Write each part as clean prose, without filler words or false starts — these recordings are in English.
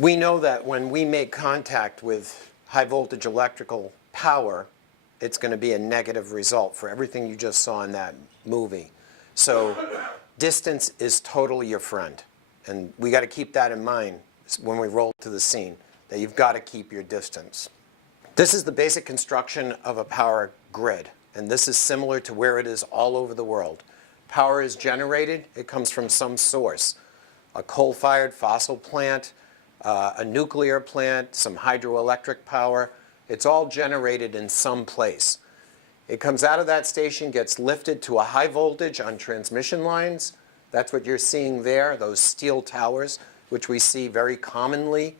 We know that when we make contact with high voltage electrical power, it's going to be a negative result for everything you just saw in that movie. So distance is totally your friend. And we got to keep that in mind when we roll to the scene, that you've got to keep your distance. This is the basic construction of a power grid. And this is similar to where it is all over the world. Power is generated. It comes from some source. A coal-fired fossil plant, a nuclear plant, some hydroelectric power. It's all generated in some place. It comes out of that station, gets lifted to a high voltage on transmission lines. That's what you're seeing there, those steel towers, which we see very commonly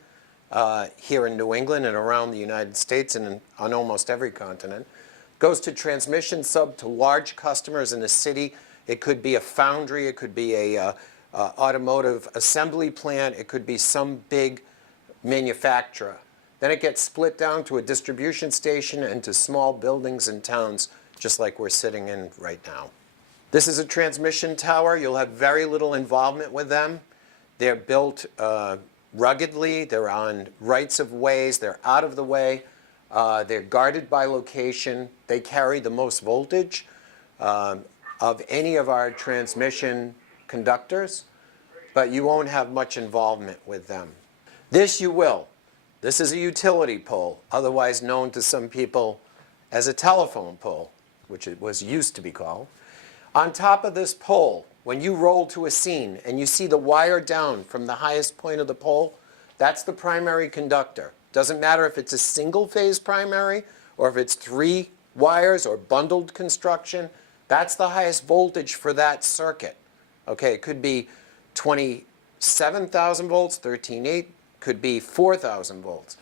here in New England and around the United States and on almost every continent. Goes to transmission sub to large customers in a city. It could be a foundry, it could be a automotive assembly plant, it could be some big manufacturer. Then it gets split down to a distribution station and to small buildings and towns, just like we're sitting in right now. This is a transmission tower. You'll have very little involvement with them. They're built ruggedly. They're on rights of ways. They're out of the way. They're guarded by location. They carry the most voltage of any of our transmission conductors, but you won't have much involvement with them. This you will. This is a utility pole, otherwise known to some people as a telephone pole, which it was used to be called. On top of this pole, when you roll to a scene and you see the wire down from the highest point of the pole, that's the primary conductor. Doesn't matter if it's a single-phase primary or if it's 3 wires or bundled construction. That's the highest voltage for that circuit. Okay, it could be 27,000 volts, 13.8, could be 4,000 volts.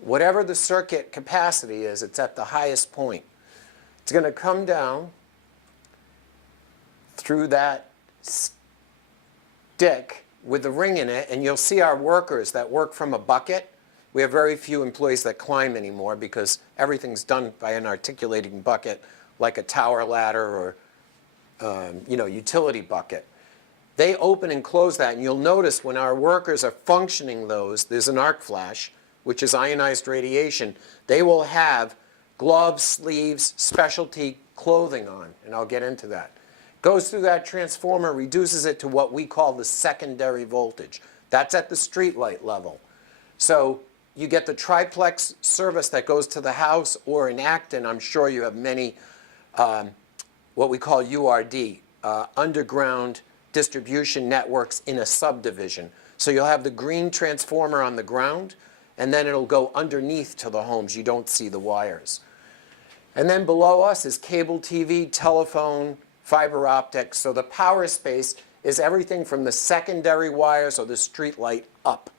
Whatever the circuit capacity is, it's at the highest point. It's going to come down through that stick with the ring in it, and you'll see our workers that work from a bucket. We have very few employees that climb anymore because everything's done by an articulating bucket like a tower ladder or utility bucket. They open and close that, and you'll notice when our workers are functioning those, there's an arc flash, which is ionized radiation. They will have gloves, sleeves, specialty clothing on, and I'll get into that. Goes through that transformer, reduces it to what we call the secondary voltage. That's at the streetlight level. So you get the triplex service that goes to the house, or in Acton, I'm sure you have many, what we call URD, underground distribution networks in a subdivision. So you'll have the green transformer on the ground, and then it'll go underneath to the homes. You don't see the wires. And then below us is cable TV, telephone, fiber optics. So the power space is everything from the secondary wires or the street light up.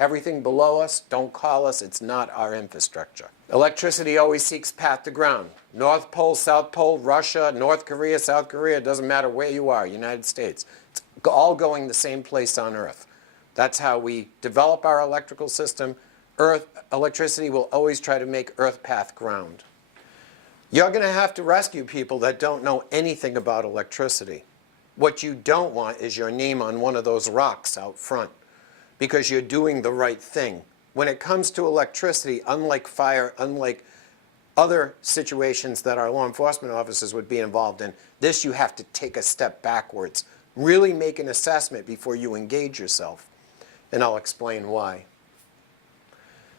Everything below us, don't call us, it's not our infrastructure. Electricity always seeks path to ground. North Pole, South Pole, Russia, North Korea, South Korea, it doesn't matter where you are, United States. It's all going the same place on Earth. That's how we develop our electrical system. Electricity will always try to make Earth path ground. You're going to have to rescue people that don't know anything about electricity. What you don't want is your name on one of those rocks out front, because you're doing the right thing. When it comes to electricity, unlike fire, unlike other situations that our law enforcement officers would be involved in, this you have to take a step backwards. Really make an assessment before you engage yourself. And I'll explain why.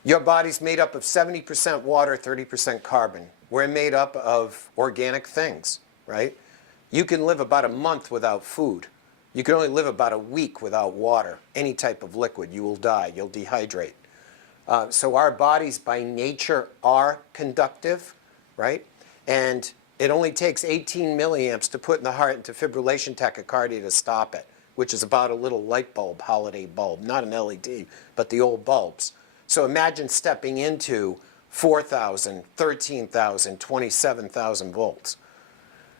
Your body's made up of 70% water, 30% carbon. We're made up of organic things, right? You can live about a month without food. You can only live about a week without water, any type of liquid. You will die. You'll dehydrate. So our bodies by nature are conductive, right? And it only takes 18 milliamps to put in the heart into fibrillation tachycardia to stop it, which is about a little light bulb, holiday bulb, not an LED, but the old bulbs. So imagine stepping into 4,000, 13,000, 27,000 volts.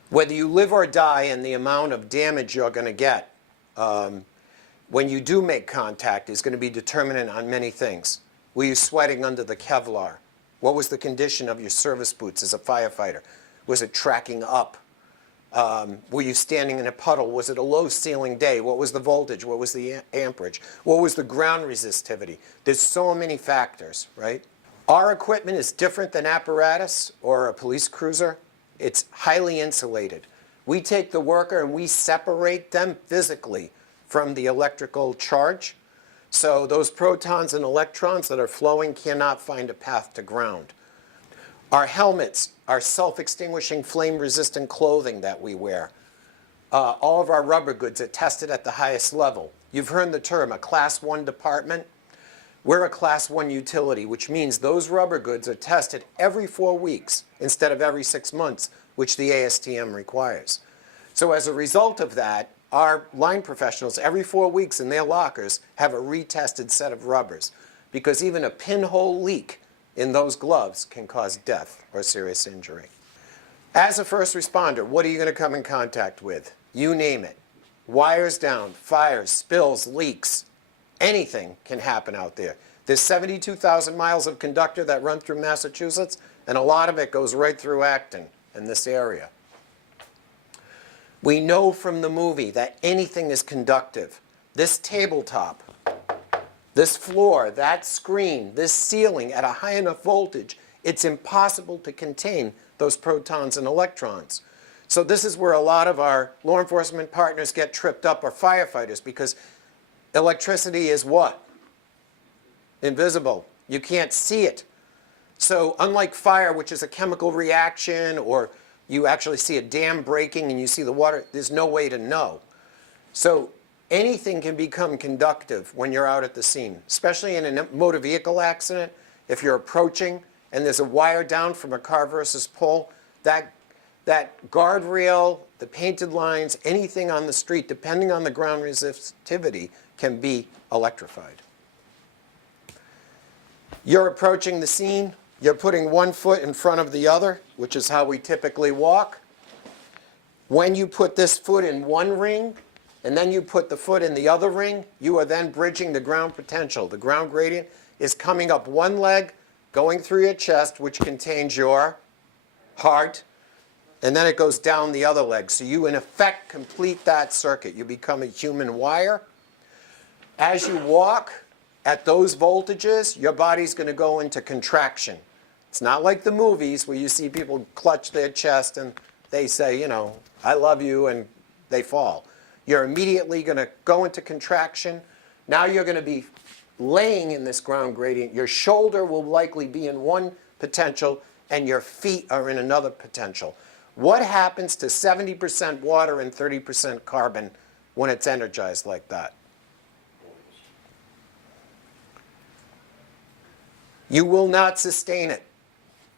Whether you live or die and the amount of damage you're going to get when you do make contact is going to be determinant on many things. Were you sweating under the Kevlar? What was the condition of your service boots as a firefighter? Was it tracking up? Were you standing in a puddle? Was it a low ceiling day? What was the voltage? What was the amperage? What was the ground resistivity? There's so many factors, right? Our equipment is different than apparatus or a police cruiser. It's highly insulated. We take the worker and we separate them physically from the electrical charge. So those protons and electrons that are flowing cannot find a path to ground. Our helmets are self-extinguishing flame-resistant clothing that we wear. All of our rubber goods are tested at the highest level. You've heard the term a Class 1 department. We're a Class 1 utility, which means those rubber goods are tested every 4 weeks instead of every 6 months, which the ASTM requires. So as a result of that, our line professionals every 4 weeks in their lockers have a retested set of rubbers, because even a pinhole leak in those gloves can cause death or serious injury. As a first responder, what are you going to come in contact with? You name it. Wires down, fires, spills, leaks. Anything can happen out there. There's 72,000 miles of conductor that run through Massachusetts, and a lot of it goes right through Acton in this area. We know from the movie that anything is conductive. This tabletop, this floor, that screen, this ceiling at a high enough voltage, it's impossible to contain those protons and electrons. So this is where a lot of our law enforcement partners get tripped up, or firefighters, because electricity is what? Invisible. You can't see it. So unlike fire, which is a chemical reaction, or you actually see a dam breaking and you see the water, there's no way to know. So anything can become conductive when you're out at the scene, especially in a motor vehicle accident. If you're approaching and there's a wire down from a car versus pole, that guardrail, the painted lines, anything on the street, depending on the ground resistivity, can be electrified. You're approaching the scene. You're putting one foot in front of the other, which is how we typically walk. When you put this foot in one ring, and then you put the foot in the other ring, you are then bridging the ground potential. The ground gradient is coming up one leg, going through your chest, which contains your heart, and then it goes down the other leg. So you, in effect, complete that circuit. You become a human wire. As you walk at those voltages, your body's going to go into contraction. It's not like the movies where you see people clutch their chest and they say, you know, I love you, and they fall. You're immediately going to go into contraction. Now you're going to be laying in this ground gradient. Your shoulder will likely be in one potential, and your feet are in another potential. What happens to 70% water and 30% carbon when it's energized like that? You will not sustain it.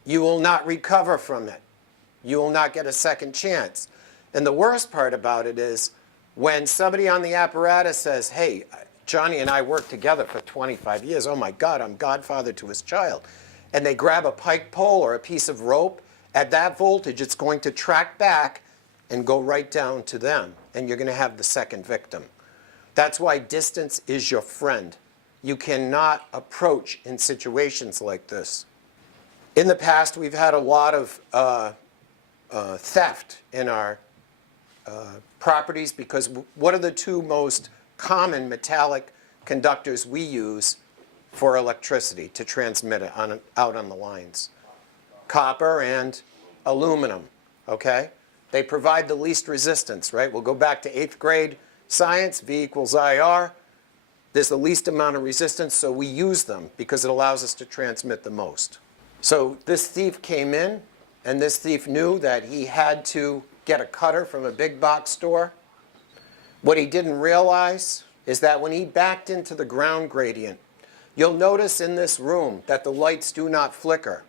You will not recover from it. You will not get a second chance. And the worst part about it is when somebody on the apparatus says, hey, Johnny and I worked together for 25 years. Oh my God, I'm godfather to his child. And they grab a pike pole or a piece of rope. At that voltage, it's going to track back and go right down to them. And you're going to have the second victim. That's why distance is your friend. You cannot approach in situations like this. In the past, we've had a lot of theft in our properties, because what are the two most common metallic conductors we use for electricity to transmit it out on the lines? Copper and aluminum, okay? They provide the least resistance, right? We'll go back to 8th grade science, V equals IR. There's the least amount of resistance, so we use them because it allows us to transmit the most. So this thief came in, and this thief knew that he had to get a cutter from a big box store. What he didn't realize is that when he backed into the ground gradient, you'll notice in this room that the lights do not flicker.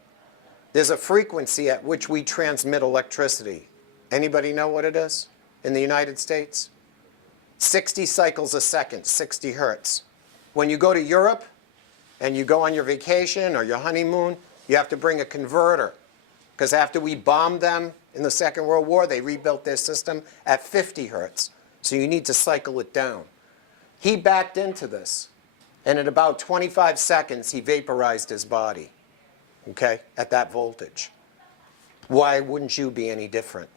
There's a frequency at which we transmit electricity. Anybody know what it is in the United States? 60 cycles a second, 60 hertz. When you go to Europe and you go on your vacation or your honeymoon, you have to bring a converter, because after we bombed them in the Second World War, they rebuilt their system at 50 hertz. So you need to cycle it down. He backed into this, and in about 25 seconds, he vaporized his body, okay, at that voltage. Why wouldn't you be any different?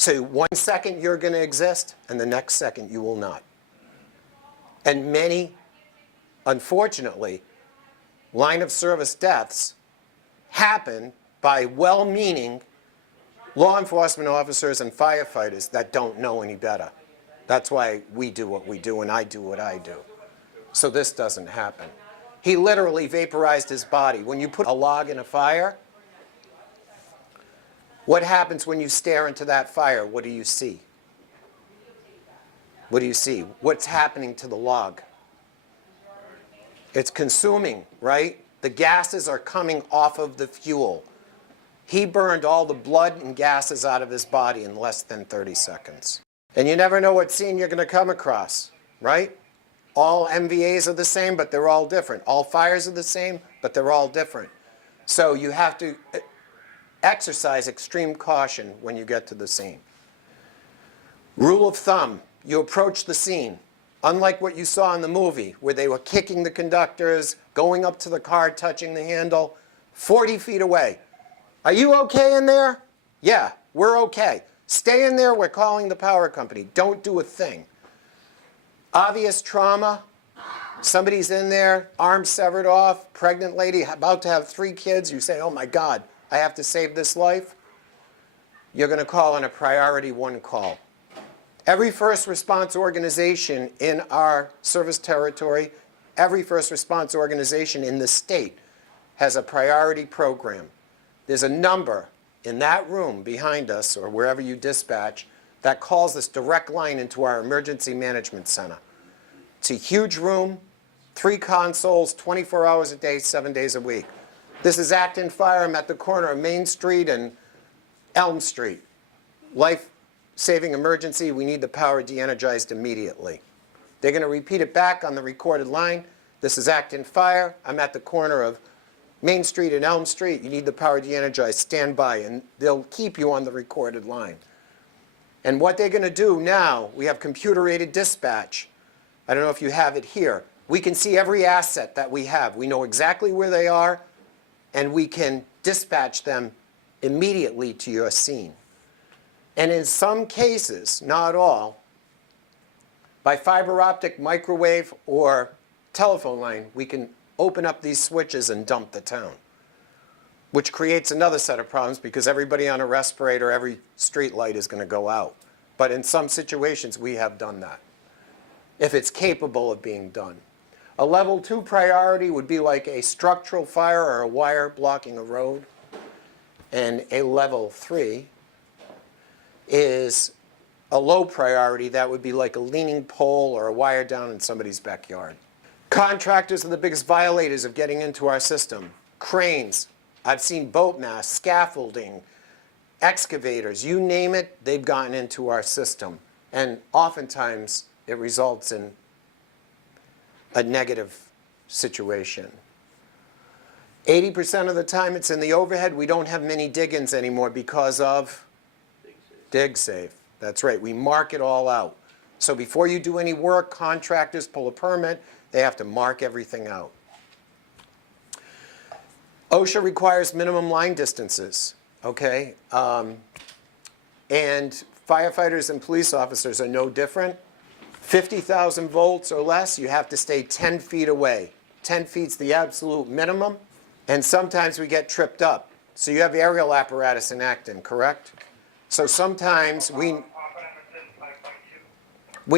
So 1 second you're going to exist, and the next second you will not. And many, unfortunately, line of service deaths happen by well-meaning law enforcement officers and firefighters that don't know any better. That's why we do what we do and I do what I do. So this doesn't happen. He literally vaporized his body. When you put a log in a fire, what happens when you stare into that fire? What do you see? What do you see? What's happening to the log? It's consuming, right? The gases are coming off of the fuel. He burned all the blood and gases out of his body in less than 30 seconds. And you never know what scene you're going to come across, right? All MVAs are the same, but they're all different. All fires are the same, but they're all different. So you have to exercise extreme caution when you get to the scene. Rule of thumb, you approach the scene. Unlike what you saw in the movie, where they were kicking the conductors, going up to the car, touching the handle, 40 feet away. Are you okay in there? Yeah, we're okay. Stay in there, we're calling the power company. Don't do a thing. Obvious trauma, somebody's in there, arm severed off, pregnant lady, about to have 3 kids. You say, oh my God, I have to save this life. You're going to call on a priority 1 call. Every first response organization in our service territory, every first response organization in the state has a priority program. There's a number in that room behind us or wherever you dispatch that calls this direct line into our emergency management center. It's a huge room, 3 consoles, 24 hours a day, 7 days a week. This is Acton Fire. I'm at the corner of Main Street and Elm Street. Life-saving emergency. We need the power de-energized immediately. They're going to repeat it back on the recorded line. This is Acton Fire. I'm at the corner of Main Street and Elm Street. You need the power de-energized. Stand by. And they'll keep you on the recorded line. And what they're going to do now, we have computer-aided dispatch. I don't know if you have it here. We can see every asset that we have. We know exactly where they are, and we can dispatch them immediately to your scene. And in some cases, not all, by fiber optic, microwave, or telephone line, we can open up these switches and dump the town, which creates another set of problems because everybody on a respirator, every street light is going to go out. But in some situations, we have done that, if it's capable of being done. A level 2 priority would be like a structural fire or a wire blocking a road. And a level 3 is a low priority. That would be like a leaning pole or a wire down in somebody's backyard. Contractors are the biggest violators of getting into our system. Cranes. I've seen boat masts, scaffolding, excavators, you name it, they've gotten into our system. And oftentimes, it results in a negative situation. 80% of the time it's in the overhead. We don't have many dig-ins anymore because of DigSafe. That's right. We mark it all out. So before you do any work, contractors pull a permit. They have to mark everything out. OSHA requires minimum line distances, okay? And firefighters and police officers are no different. 50,000 volts or less, you have to stay 10 feet away. 10 feet's the absolute minimum, and sometimes we get tripped up. So you have aerial apparatus in Acton, correct? So sometimes we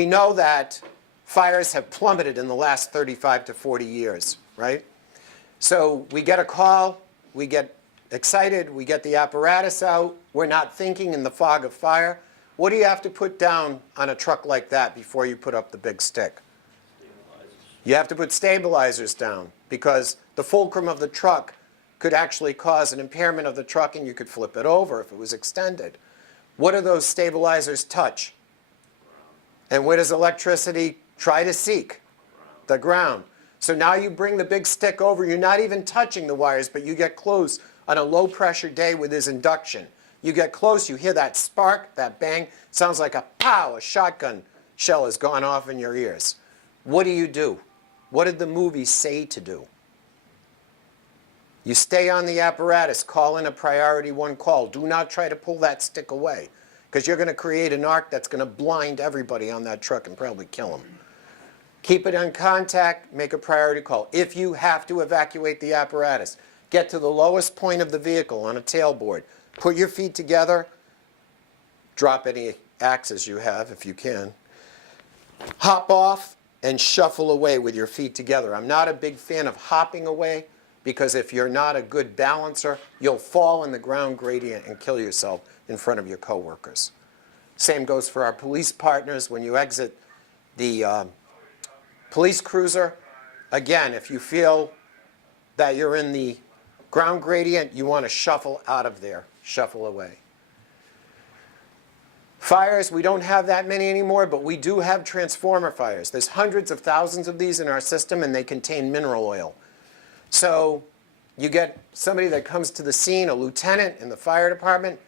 know that fires have plummeted in the last 35 to 40 years, right? So we get a call, we get excited, we get the apparatus out, we're not thinking in the fog of fire. What do you have to put down on a truck like that before you put up the big stick? You have to put stabilizers down because the fulcrum of the truck could actually cause an impairment of the truck and you could flip it over if it was extended. What do those stabilizers touch? And where does electricity try to seek? The ground. So now you bring the big stick over, you're not even touching the wires, but you get close on a low pressure day with this induction. You get close, you hear that spark, that bang, sounds like a pow, a shotgun shell has gone off in your ears. What do? What did the movie say to do? You stay on the apparatus, call in a priority 1 call. Do not try to pull that stick away. because you're going to create an arc that's going to blind everybody on that truck and probably kill them. Keep it on contact, make a priority call. If you have to evacuate the apparatus, get to the lowest point of the vehicle on a tailboard. Put your feet together, drop any axes you have if you can. Hop off and shuffle away with your feet together. I'm not a big fan of hopping away because if you're not a good balancer, you'll fall in the ground gradient and kill yourself in front of your coworkers. Same goes for our police partners. When you exit the police cruiser, again, if you feel that you're in the ground gradient, you want to shuffle out of there, shuffle away. Fires, we don't have that many anymore, but we do have transformer fires. There's hundreds of thousands of these in our system, and they contain mineral oil. So you get somebody that comes to the scene, a lieutenant in the fire department.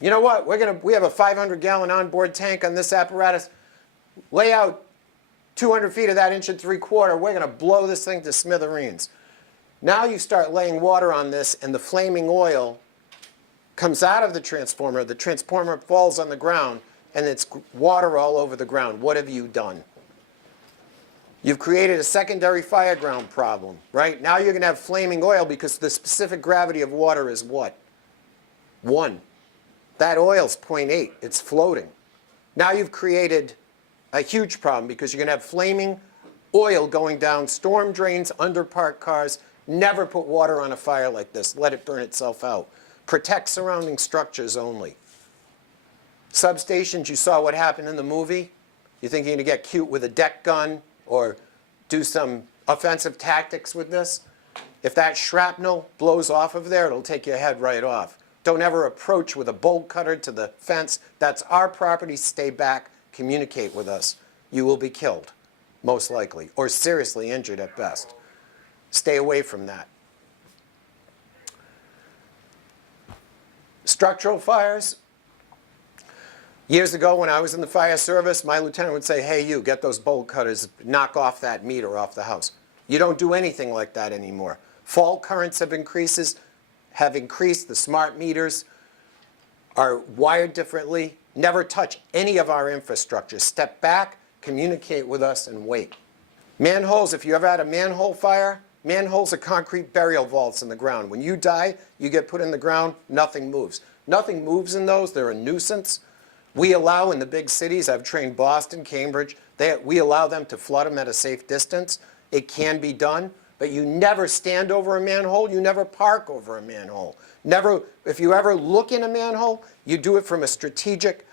You know what? We have a 500-gallon onboard tank on this apparatus. Lay out 200 feet of that 1 3/4. We're going to blow this thing to smithereens. Now you start laying water on this, and the flaming oil comes out of the transformer falls on the ground, and it's water all over the ground. What have you done? You've created a secondary fireground problem, right? Now you're going to have flaming oil because the specific gravity of water is what? 1. That oil's 0.8. It's floating. Now you've created a huge problem because you're going to have flaming oil going down storm drains, under parked cars. Never put water on a fire like this. Let it burn itself out. Protect surrounding structures only. Substations, you saw what happened in the movie. You think you're going to get cute with a deck gun or do some offensive tactics with this? If that shrapnel blows off of there, it'll take your head right off. Don't ever approach with a bolt cutter to the fence. That's our property. Stay back. Communicate with us. You will be killed, most likely, or seriously injured at best. Stay away from that. Structural fires. Years ago when I was in the fire service, my lieutenant would say, hey, you, get those bolt cutters, knock off that meter off the house. You don't do anything like that anymore. Fault currents have increased. The smart meters are wired differently. Never touch any of our infrastructure. Step back, communicate with us, and wait. Manholes, if you ever had a manhole fire, manholes are concrete burial vaults in the ground. When you die, you get put in the ground, nothing moves. Nothing moves in those. They're a nuisance. We allow in the big cities, I've trained Boston, Cambridge, we allow them to flood them at a safe distance. It can be done, but you never stand over a manhole. You never park over a manhole. Never, if you ever look in a manhole, you do it from a strategic,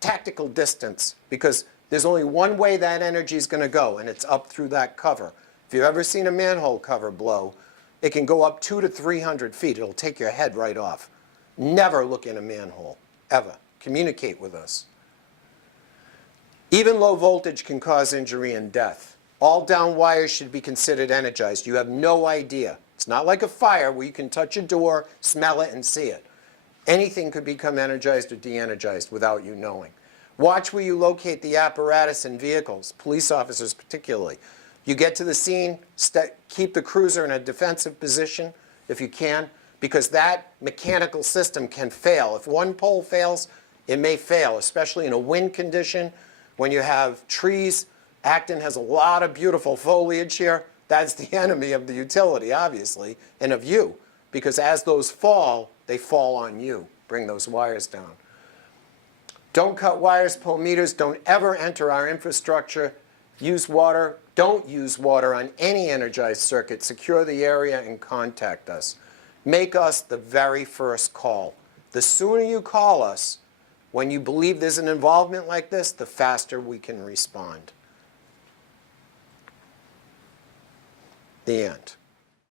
tactical distance because there's only one way that energy is going to go, and it's up through that cover. If you've ever seen a manhole cover blow, it can go up 200 to 300 feet. It'll take your head right off. Never look in a manhole, ever. Communicate with us. Even low voltage can cause injury and death. All down wires should be considered energized. You have no idea. It's not like a fire where you can touch a door, smell it, and see it. Anything could become energized or de-energized without you knowing. Watch where you locate the apparatus in vehicles, police officers particularly. You get to the scene, keep the cruiser in a defensive position if you can, because that mechanical system can fail. If one pole fails, it may fail, especially in a wind condition. When you have trees, Acton has a lot of beautiful foliage here. That's the enemy of the utility, obviously, and of you, because as those fall, they fall on you. Bring those wires down. Don't cut wires, pull meters. Don't ever enter our infrastructure. Use water. Don't use water on any energized circuit. Secure the area and contact us. Make us the very first call. The sooner you call us, when you believe there's an involvement like this, the faster we can respond. The end.